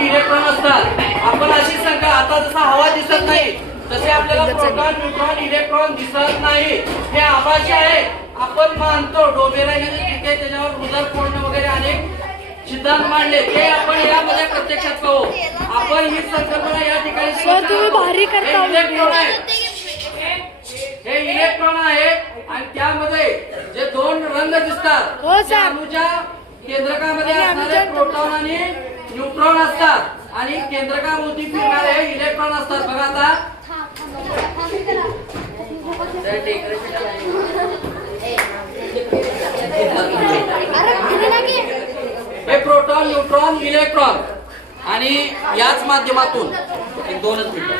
Neutron electron असतात. आपण अशी संख्या आता जसा हवा दिसत नाही तसे आपल्याला प्रोटॉन न्यूट्रॉन इलेक्ट्रॉन दिसत नाही. हे आभासी आहे. आपण मानतो डोबेराने तिथे त्याच्यावर रुदरफोर्ड वगैरे अनेक सिद्धांत मांडले ते आपण यामध्ये प्रत्यक्षात पाहू. आपण ही संकल्पना या ठिकाणी इलेक्ट्रॉन आहे. हे इलेक्ट्रॉन आहे आणि त्यामध्ये जे दोन रंग दिसतात त्या अणूच्या केंद्रकामध्ये असणारे प्रोटॉन आणि न्यूट्रॉन असतात आणि केंद्रकाभोवती फिरणारे हे इलेक्ट्रॉन असतात. बघा आता हे प्रोटॉन न्यूट्रॉन इलेक्ट्रॉन आणि याच माध्यमातून एक दोनच मिनिटं